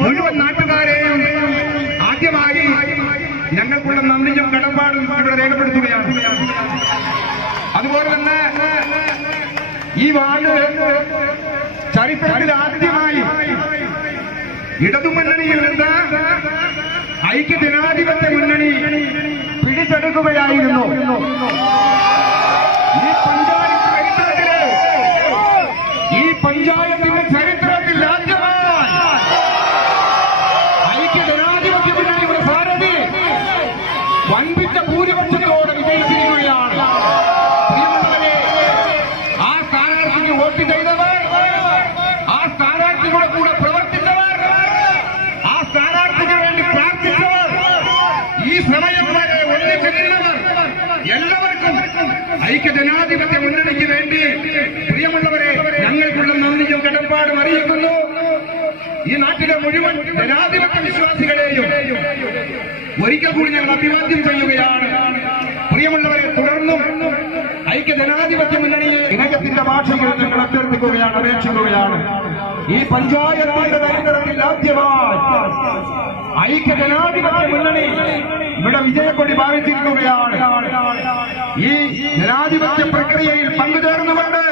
മുഴുവൻ നാട്ടുകാരെയും ആദ്യമായി ഞങ്ങൾക്കുള്ള നന്ദിയും കടപ്പാടും ഇവിടെ രേഖപ്പെടുത്തുകയാണ്. അതുപോലെ തന്നെ ഈ വാർഡ് ചരിത്രത്തിൽ ആദ്യമായി ഇടതുമുന്നണിയിൽ നിന്ന് ഐക്യജനാധിപത്യ മുന്നണി പിടിച്ചെടുക്കുകയായിരുന്നു. ഈ പഞ്ചായത്തിന്റെ ചരിത്രത്തിൽ ആദ്യമായി ഐക്യജനാധിപത്യ മുന്നണിയുടെ സാരഥി വൻപിച്ച ഭൂരിപക്ഷത്തോടെ വിജയിച്ചിരിക്കുകയാണ്. ആ സ്ഥാനാർത്ഥിക്ക് വോട്ട് ചെയ്തവർ, ആ സ്ഥാനാർത്ഥിയുടെ കൂടെ പ്രവർത്തിച്ചവർ, ആ സ്ഥാനാർത്ഥിക്ക് വേണ്ടി പ്രാർത്ഥിച്ചവർ, ഈ സമയം വരെ ഒന്നിച്ചിരുന്നവർ എല്ലാവർക്കും ഐക്യജനാധിപത്യ മുന്നണിക്ക് വേണ്ടി പ്രിയമുള്ളവരെ ഞങ്ങൾക്കുള്ള നന്ദിയും കടപ്പാടും അറിയിക്കുന്നു. ഈ നാട്ടിലെ മുഴുവൻ ജനാധിപത്യ വിശ്വാസികളെയും ഒരിക്കൽ കൂടി ഞങ്ങൾ അഭിവാദ്യം ചെയ്യുകയാണ്. പ്രിയമുള്ളവരെ, തുടർന്നും ഐക്യജനാധിപത്യ മുന്നണിയെ ഇണക്കത്തിന്റെ ഭാഷയിൽ ഞങ്ങൾ അഭ്യർത്ഥിക്കുകയാണ്, അപേക്ഷിക്കുകയാണ്. ഈ പഞ്ചായത്തിന്റെ ചരിത്രത്തിൽ ആദ്യമായി ഐക്യജനാധിപത്യ മുന്നണി ഇവിടെ വിജയക്കൊടി പാലിച്ചിരിക്കുകയാണ്. ഈ ജനാധിപത്യ പ്രക്രിയയിൽ പങ്കുചേർന്നുകൊണ്ട്